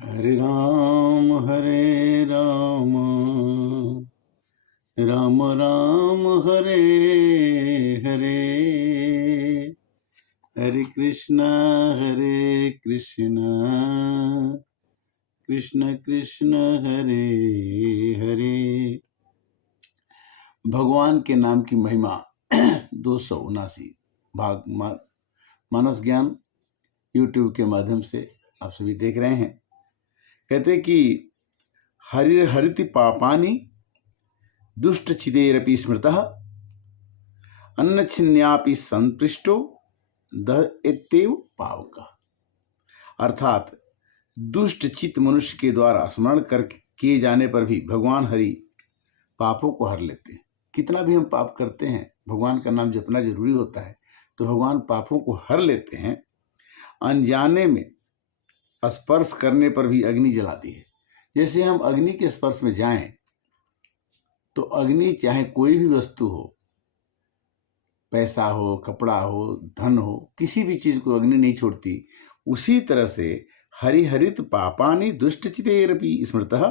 हरे राम राम राम हरे हरे, हरे कृष्णा कृष्ण कृष्ण हरे हरे। भगवान के नाम की महिमा 279 भाग मानस ज्ञान यूट्यूब के माध्यम से आप सभी देख रहे हैं। कहते कि हरिति पापानि दुष्ट चिदेरपि स्मृतः अन्नछिन्यापि संपृष्टो दह इत्येव पावक। अर्थात दुष्ट चित्त मनुष्य के द्वारा स्मरण कर किए जाने पर भी भगवान हरि पापों को हर लेते हैं। कितना भी हम पाप करते हैं, भगवान का नाम जपना जरूरी होता है, तो भगवान पापों को हर लेते हैं। अनजाने में स्पर्श करने पर भी अग्नि जलाती है। जैसे हम अग्नि के स्पर्श में जाएं तो अग्नि चाहे कोई भी वस्तु हो, पैसा हो, कपड़ा हो, धन हो, किसी भी चीज को अग्नि नहीं छोड़ती। उसी तरह से हरिहरित पापानि दुष्टचितेरपि स्मृतः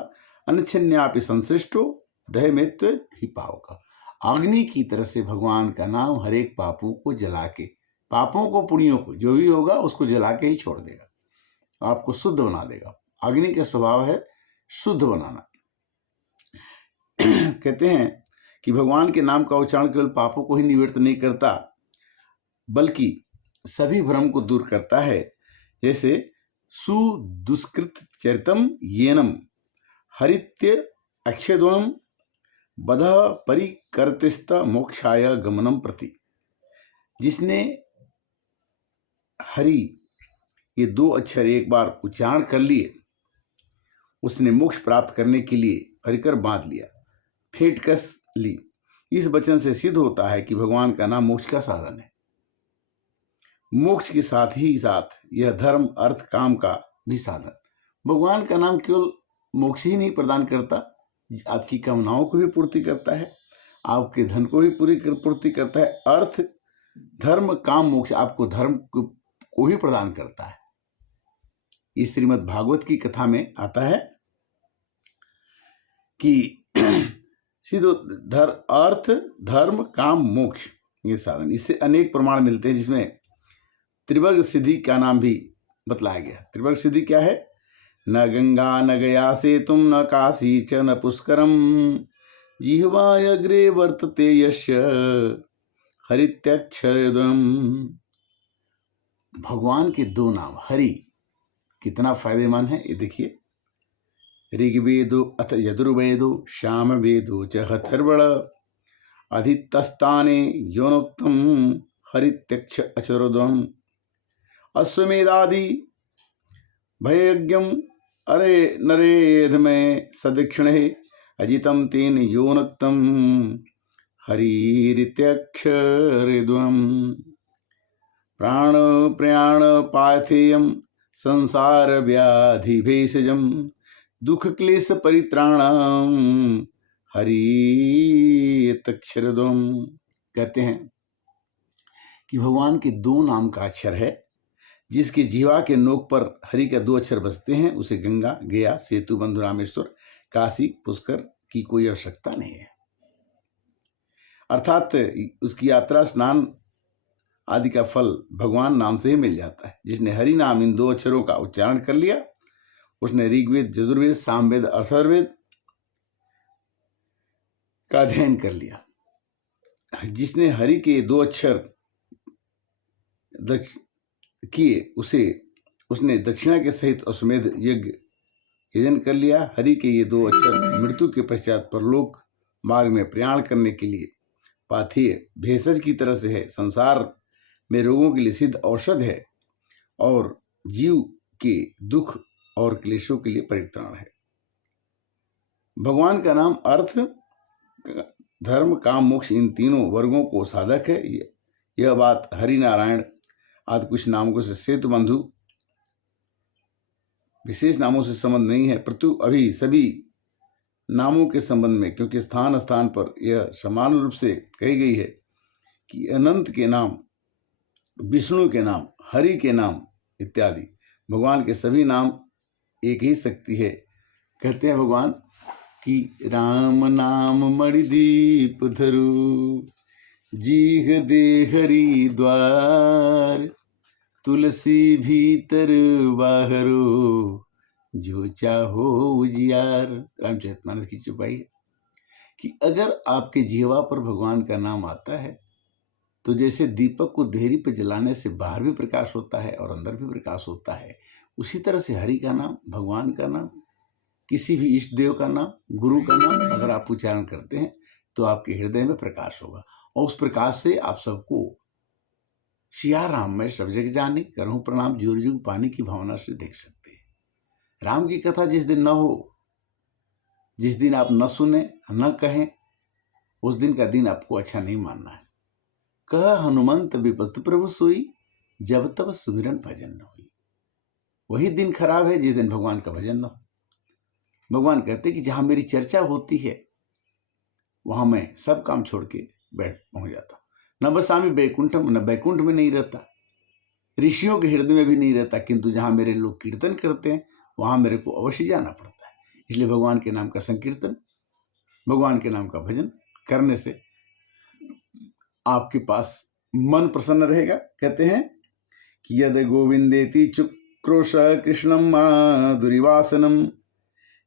अनच्छन्यापि संसृष्टो दहमेत्व ही पावक। अग्नि की तरह से भगवान का नाम हर एक पापों को जला के, पापों को पुण्यों को, जो भी होगा उसको जला के ही छोड़ देगा, आपको शुद्ध बना देगा। अग्नि का स्वभाव है शुद्ध बनाना। कहते हैं कि भगवान के नाम का उच्चारण केवल पापों को ही निवृत्त नहीं करता, बल्कि सभी भ्रम को दूर करता है। जैसे सुदुष्कृत चरितम येनम हरित्य अक्षयद्वम बध परिकर्तिस्त मोक्षाय गमनम प्रति। जिसने हरि ये 2 अक्षर एक बार उच्चारण कर लिए, उसने मोक्ष प्राप्त करने के लिए परिकर बांध लिया, फेंट कस ली। इस वचन से सिद्ध होता है कि भगवान का नाम मोक्ष का साधन है। मोक्ष के साथ ही साथ यह धर्म अर्थ काम का भी साधन। भगवान का नाम केवल मोक्ष ही नहीं प्रदान करता, आपकी कामनाओं को भी पूर्ति करता है, आपके धन को भी पूर्ति करता है। अर्थ धर्म काम मोक्ष आपको धर्म को भी प्रदान करता है। इस श्रीमद् भागवत की कथा में आता है कि सीधो अर्थ धर्म काम मोक्ष ये साधन, इससे अनेक प्रमाण मिलते हैं, जिसमें त्रिवर्ग सिद्धि का नाम भी बतलाया गया। त्रिवर्ग सिद्धि क्या है? न गंगा न गया सेतुम न काशी च न पुष्करम जिह्वाय अग्रे वर्तते यस्य हरित्यक्षरद्वयम्। भगवान के 2 नाम हरि कितना फायदेमंद है, ये देखिए। ऋग्वेदो अथ यजुर्वेदो सामवेदो च अथर्वण अधितस्ताने योनोक्तम हरित्यक्ष अचरद्वयम्। अश्वमेधादि भयज्ञम अरे नरेध में सदक्षिण अजितम तेन योनक्तम हरिरित्यक्षरद्वयम्। प्राण प्रयाण पाथेयम संसार व्याधि भेषजम दुख क्लेश परित्राणम हरित्यक्षरद्वयम्। कहते हैं कि भगवान के 2 नाम का अक्षर है। जिसके जीवा के नोक पर हरि का 2 अक्षर बसते हैं, उसे गंगा, गया, सेतु, बंधु, रामेश्वर, काशी, पुष्कर की कोई आवश्यकता नहीं है। अर्थात उसकी यात्रा, स्नान आदि का फल भगवान नाम से ही मिल जाता है। जिसने हरि नाम इन 2 अक्षरों का उच्चारण कर लिया, उसने ऋग्वेद, यजुर्वेद, सामवेद, अथर्ववेद का अध्ययन कर लिया। जिसने हरि के 2 अक्षर किए, उसने दक्षिणा के सहित अश्वमेध यज्ञ यजन कर लिया। हरि के ये 2 अक्षर मृत्यु के पश्चात परलोक मार्ग में प्रयाण करने के लिए पाथेय भेषज की तरह से है। संसार में रोगों के लिए सिद्ध औषध है और जीव के दुख और क्लेशों के लिए परित्राण है। भगवान का नाम अर्थ धर्म काम मोक्ष इन तीनों वर्गों को साधक है। यह बात हरि नारायण आदि कुछ नामों से सेतु बंधु विशेष नामों से संबंध नहीं है, परंतु अभी सभी नामों के संबंध में, क्योंकि स्थान स्थान पर यह समान रूप से कही गई है कि अनंत के नाम, विष्णु के नाम, हरि के नाम इत्यादि भगवान के सभी नाम एक ही शक्ति है। कहते हैं भगवान कि राम नाम मणिदीप धरु, जीह दे हरि द्वार, तुलसी भीतर बाहरो, जो चाहो उजियार। रामचरितमानस की चौपाई है कि अगर आपके जीवा पर भगवान का नाम आता है तो जैसे दीपक को देहरी पर जलाने से बाहर भी प्रकाश होता है और अंदर भी प्रकाश होता है, उसी तरह से हरि का नाम, भगवान का नाम, किसी भी इष्ट देव का नाम, गुरु का नाम अगर आप उच्चारण करते हैं तो आपके हृदय में प्रकाश होगा और उस प्रकाश से आप सबको सिया राम में सब जग जाने, करहूं प्रणाम जुग जुग पानी की भावना से देख सकते हैं। राम की कथा जिस दिन न हो, जिस दिन आप न सुने न कहें, उस दिन का दिन आपको अच्छा नहीं मानना है। कह हनुमंत विपत प्रभु सोई, जब तब सुमिरन भजन न हुई। वही दिन खराब है जिस दिन भगवान का भजन न हो। भगवान कहते कि जहां मेरी चर्चा होती है वहां मैं सब काम छोड़ के पहुंच जाता। न बसामी बैकुंठम, न बैकुंठ में नहीं रहता, ऋषियों के हृदय में भी नहीं रहता, किंतु जहां मेरे लोग कीर्तन करते हैं वहां मेरे को अवश्य जाना पड़ता है। इसलिए भगवान के नाम का संकीर्तन, भगवान के नाम का भजन करने से आपके पास मन प्रसन्न रहेगा। कहते हैं कि यद गोविंदेति चुक्रोश कृष्णम माधुरिवासनम,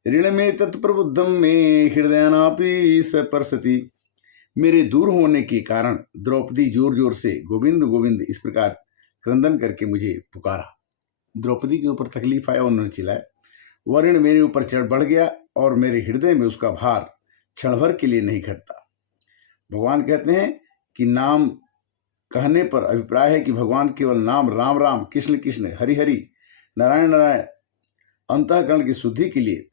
ऋण में तत्प्रबुद्धम में हृदयनापि सपर्शति। मेरे दूर होने के कारण द्रौपदी जोर जोर से गोविंद गोविंद इस प्रकार क्रंदन करके मुझे पुकारा। द्रौपदी के ऊपर तकलीफ आया, उन्होंने चिल्लाया, वह ऋण मेरे ऊपर चढ़ बढ़ गया और मेरे हृदय में उसका भार क्षण भर के लिए नहीं घटता। भगवान कहते हैं कि नाम कहने पर अभिप्राय है कि भगवान केवल नाम राम राम, कृष्ण कृष्ण, हरि हरि, नारायण नारायण अंतःकरण की शुद्धि के लिए,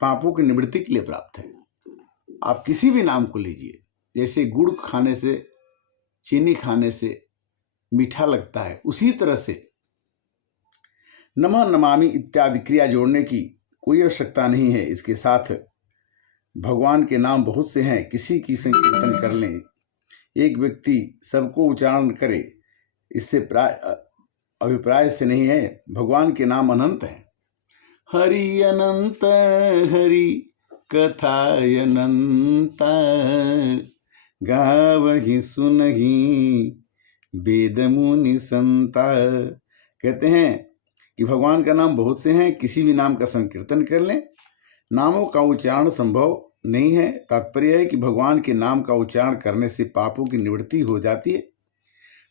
पापों की निवृत्ति के लिए प्राप्त है। आप किसी भी नाम को लीजिए, जैसे गुड़ खाने से, चीनी खाने से मीठा लगता है, उसी तरह से नमः नमामि इत्यादि क्रिया जोड़ने की कोई आवश्यकता नहीं है। इसके साथ भगवान के नाम बहुत से हैं, किसी की संकीर्तन कर लें, एक व्यक्ति सबको उच्चारण करे, इससे अभिप्राय से नहीं है। भगवान के नाम अनंत हैं। हरि अनंत हरि कथा अनंत, गावहि सुनहि वेद मुनि संता। कहते हैं कि भगवान का नाम बहुत से हैं, किसी भी नाम का संकीर्तन कर लें। नामों का उच्चारण संभव नहीं है। तात्पर्य है कि भगवान के नाम का उच्चारण करने से पापों की निवृत्ति हो जाती है।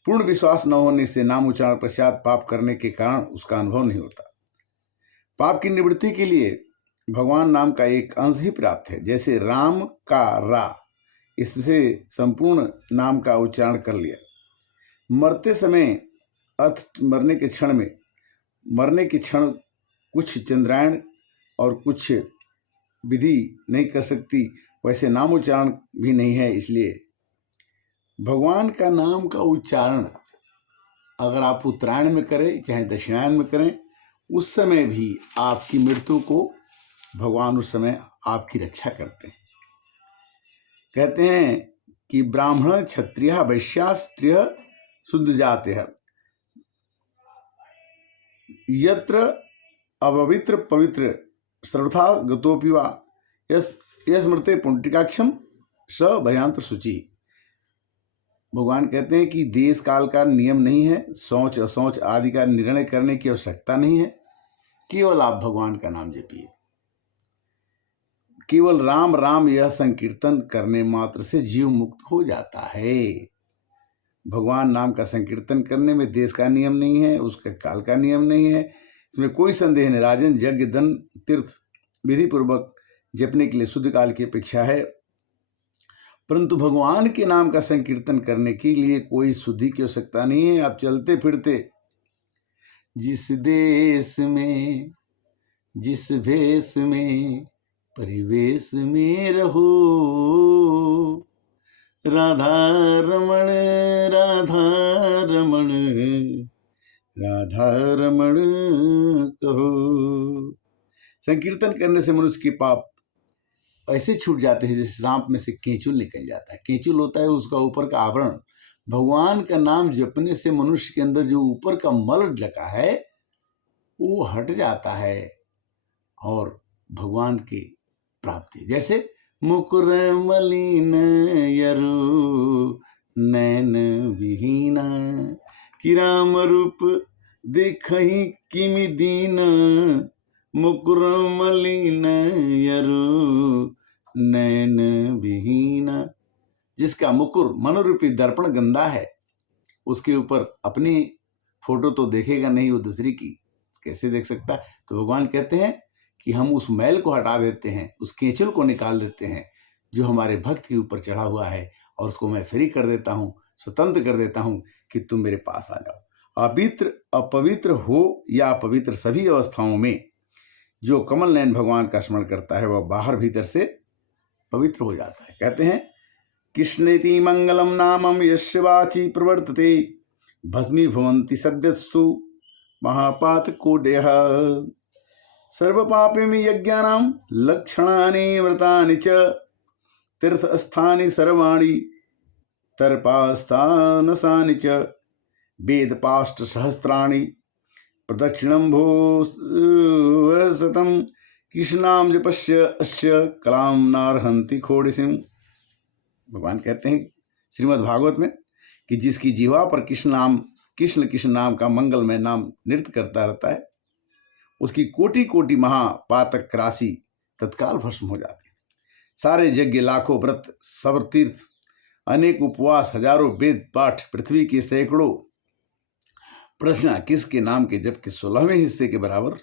पूर्ण विश्वास न होने से नाम उच्चारण पश्चात पाप करने के कारण उसका अनुभव नहीं होता। पाप की निवृत्ति के लिए भगवान नाम का एक अंश ही प्राप्त है। जैसे राम का रा, इससे संपूर्ण नाम का उच्चारण कर लिया। मरते समय अर्थ मरने के क्षण कुछ चंद्रायण और कुछ विधि नहीं कर सकती, वैसे नाम उच्चारण भी नहीं है। इसलिए भगवान का नाम का उच्चारण अगर आप उत्तरायण में करें चाहे दक्षिणायन में करें, उस समय भी आपकी मृत्यु को भगवान उस समय आपकी रक्षा करते हैं। कहते हैं कि ब्राह्मण क्षत्रिय वैश्या स्त्रिय शुद्ध जाते हैं, यत्र अपवित्र पवित्र सर्वथा गतोपि वा स्मृते पुंडिकाक्षम स भयांतर शुचि। भगवान कहते हैं कि देश काल का नियम नहीं है, शौच अशौच आदि का निर्णय करने की आवश्यकता नहीं है। केवल आप भगवान का नाम जपिए। केवल राम राम यह संकीर्तन करने मात्र से जीव मुक्त हो जाता है। भगवान नाम का संकीर्तन करने में देश का नियम नहीं है, उसके काल का नियम नहीं है, इसमें कोई संदेह नहीं। राजन यज्ञ धन तीर्थ विधि पूर्वक जपने के लिए शुद्ध काल की अपेक्षा है, परंतु भगवान के नाम का संकीर्तन करने के लिए कोई शुद्धि की आवश्यकता नहीं है। आप चलते फिरते जिस देश में जिस भेष में परिवेश में रहो, राधा रमण राधा रमण राधा रमण कहो। संकीर्तन करने से मनुष्य के पाप ऐसे छूट जाते हैं जैसे सांप में से केंचुल निकल जाता है। केंचुल होता है उसका ऊपर का आवरण। भगवान का नाम जपने से मनुष्य के अंदर जो ऊपर का मल ढका है वो हट जाता है और भगवान की प्राप्ति। जैसे मुकुर मलिन यरु नैन विहीना, कि राम रूप देखहि किमि दीना, मुकुर मलिन यरु नैन विहीना। जिसका मुकुर मनोरूपी दर्पण गंदा है, उसके ऊपर अपनी फोटो तो देखेगा नहीं, वो दूसरी की कैसे देख सकता है। तो भगवान कहते हैं कि हम उस मैल को हटा देते हैं, उस केचल को निकाल देते हैं जो हमारे भक्त के ऊपर चढ़ा हुआ है, और उसको मैं फ्री कर देता हूँ, स्वतंत्र कर देता हूँ कि तुम मेरे पास आ जाओ। अपवित्र हो या अपवित्र, सभी अवस्थाओं में जो कमल नयन भगवान का स्मरण करता है वह बाहर भीतर से पवित्र हो जाता है। कहते हैं कृष्णेति मंगलम नामम यस्य वाचि प्रवर्तते, भस्मीभवन्ति सद्यस्तु महापातकोटयः, सर्वपापिनि यज्ञानां लक्षणानि व्रतानि च, तीर्थस्थानि सर्वाणि तर्पास्थानसानि च, वेदपाष्ट सहस्राणि प्रदक्षिणं भो शतं, कृष्णाम जपस्य अस्य कलाम नार्हन्ति खोडिसिं। भगवान कहते हैं श्रीमद् भागवत में कि जिसकी जीवा पर कृष्ण कृष्ण नाम का मंगलमय नाम नृत्य करता रहता है, उसकी कोटि कोटि महापातक राशि तत्काल भस्म हो जाती है। सारे यज्ञ, लाखों व्रत, सब तीर्थ, अनेक उपवास, हजारों वेद पाठ, पृथ्वी के सैकड़ों प्रश्न किसके नाम के जप के 16वें हिस्से के बराबर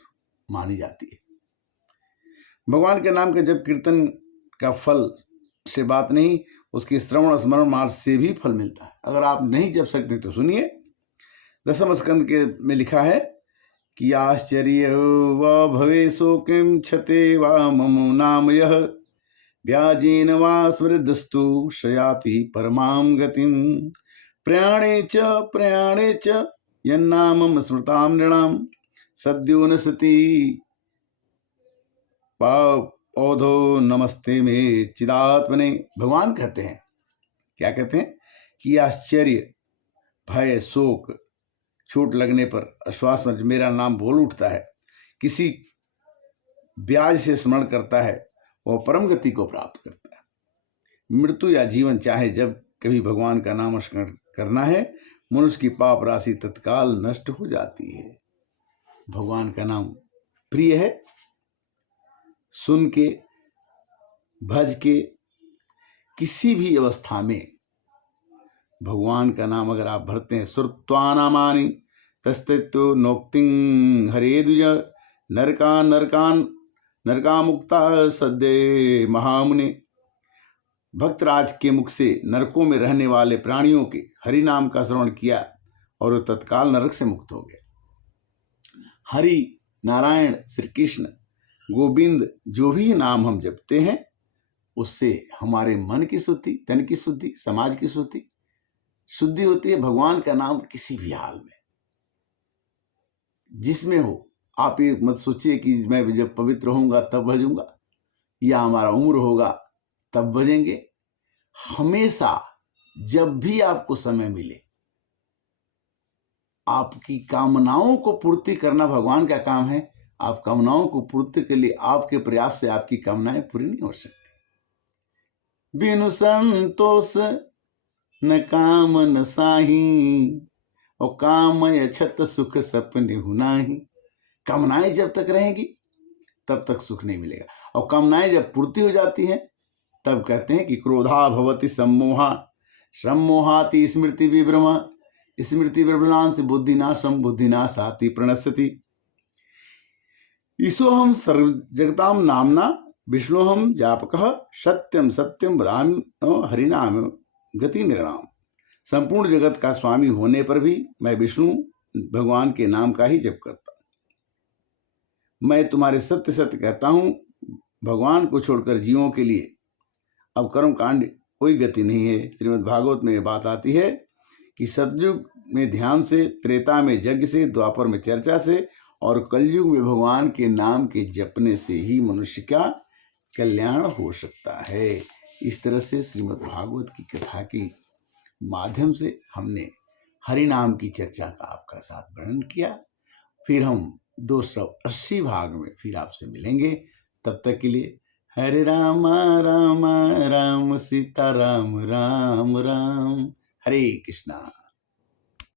मानी जाती है। भगवान के नाम के जप कीर्तन का फल से बात नहीं, उसके श्रवण स्मरण मार्ग से भी फल मिलता है। अगर आप नहीं जप सकते तो सुनिए, 10वें स्कंद के में लिखा है कि आश्चर्य वा भवेशो किं छते वा ममो नाम यः, व्याजेन वा स्मृदस्तु शयाति परमां गतिं, प्रयाणे च यन्नामं स्मृतां नृणां, सद्यो न सति औधो नमस्ते में चिदात्मने। भगवान कहते हैं, क्या कहते हैं कि आश्चर्य, भय, शोक, चोट लगने पर श्वास में मेरा नाम बोल उठता है, किसी ब्याज से स्मरण करता है, वह परम गति को प्राप्त करता है। मृत्यु या जीवन चाहे जब कभी भगवान का नाम स्मरण करना है, मनुष्य की पाप राशि तत्काल नष्ट हो जाती है। भगवान का नाम प्रिय है, सुन के, भज के, किसी भी अवस्था में भगवान का नाम अगर आप भरते हैं, श्रुत्वा नामानि तस्तित्व नोक्तिं हरे द्विज, नरका मुक्ता सद्ये महामुनि। भक्तराज के मुख से नरकों में रहने वाले प्राणियों के हरि नाम का श्रवण किया और वो तत्काल नरक से मुक्त हो गए। हरि, नारायण, श्री कृष्ण, गोविंद, जो भी नाम हम जपते हैं उससे हमारे मन की शुद्धि, तन की शुद्धि, समाज की शुद्धि होती है। भगवान का नाम किसी भी हाल में जिसमें हो, आप ये मत सोचिए कि मैं जब पवित्र होऊंगा तब भजूंगा, या हमारा उम्र होगा तब भजेंगे। हमेशा जब भी आपको समय मिले, आपकी कामनाओं को पूर्ति करना भगवान का काम है। आप कामनाओं को पूर्ति के लिए आपके प्रयास से आपकी कामनाएं पूरी नहीं हो सकती। बिनु संतोष न काम न साही, और कामय छत सुख सपने हुनाही। कामनाएं जब तक रहेंगी तब तक सुख नहीं मिलेगा, और कामनाएं जब पूर्ति हो जाती हैं तब कहते हैं कि क्रोधा भवति सम्मोहा, सम्मोहाति स्मृति विभ्रम, स्मृति विभ्रमांश बुद्धिनाशम, बुद्धिनाशाति प्रणश्यति। ईशोहम सर्व जगताम नामना विष्णुहम जापकः, सत्यम सत्यम राम हरिनाम गति निर्णाम। संपूर्ण जगत का स्वामी होने पर भी मैं विष्णु भगवान के नाम का ही जप करता हूं। मैं तुम्हारे सत्य सत्य कहता हूं, भगवान को छोड़कर जीवों के लिए अब कर्म कांड कोई गति नहीं है। श्रीमद् भागवत में यह बात आती है कि सतयुग में ध्यान से, त्रेता में यज्ञ से, द्वापर में चर्चा से, और कलयुग में भगवान के नाम के जपने से ही मनुष्य का कल्याण हो सकता है। इस तरह से श्रीमद् भागवत की कथा के माध्यम से हमने हरि नाम की चर्चा का आपका साथ वर्णन किया। फिर हम 280 भाग में फिर आपसे मिलेंगे। तब तक के लिए हरे राम राम राम सीता राम राम राम, हरे कृष्णा।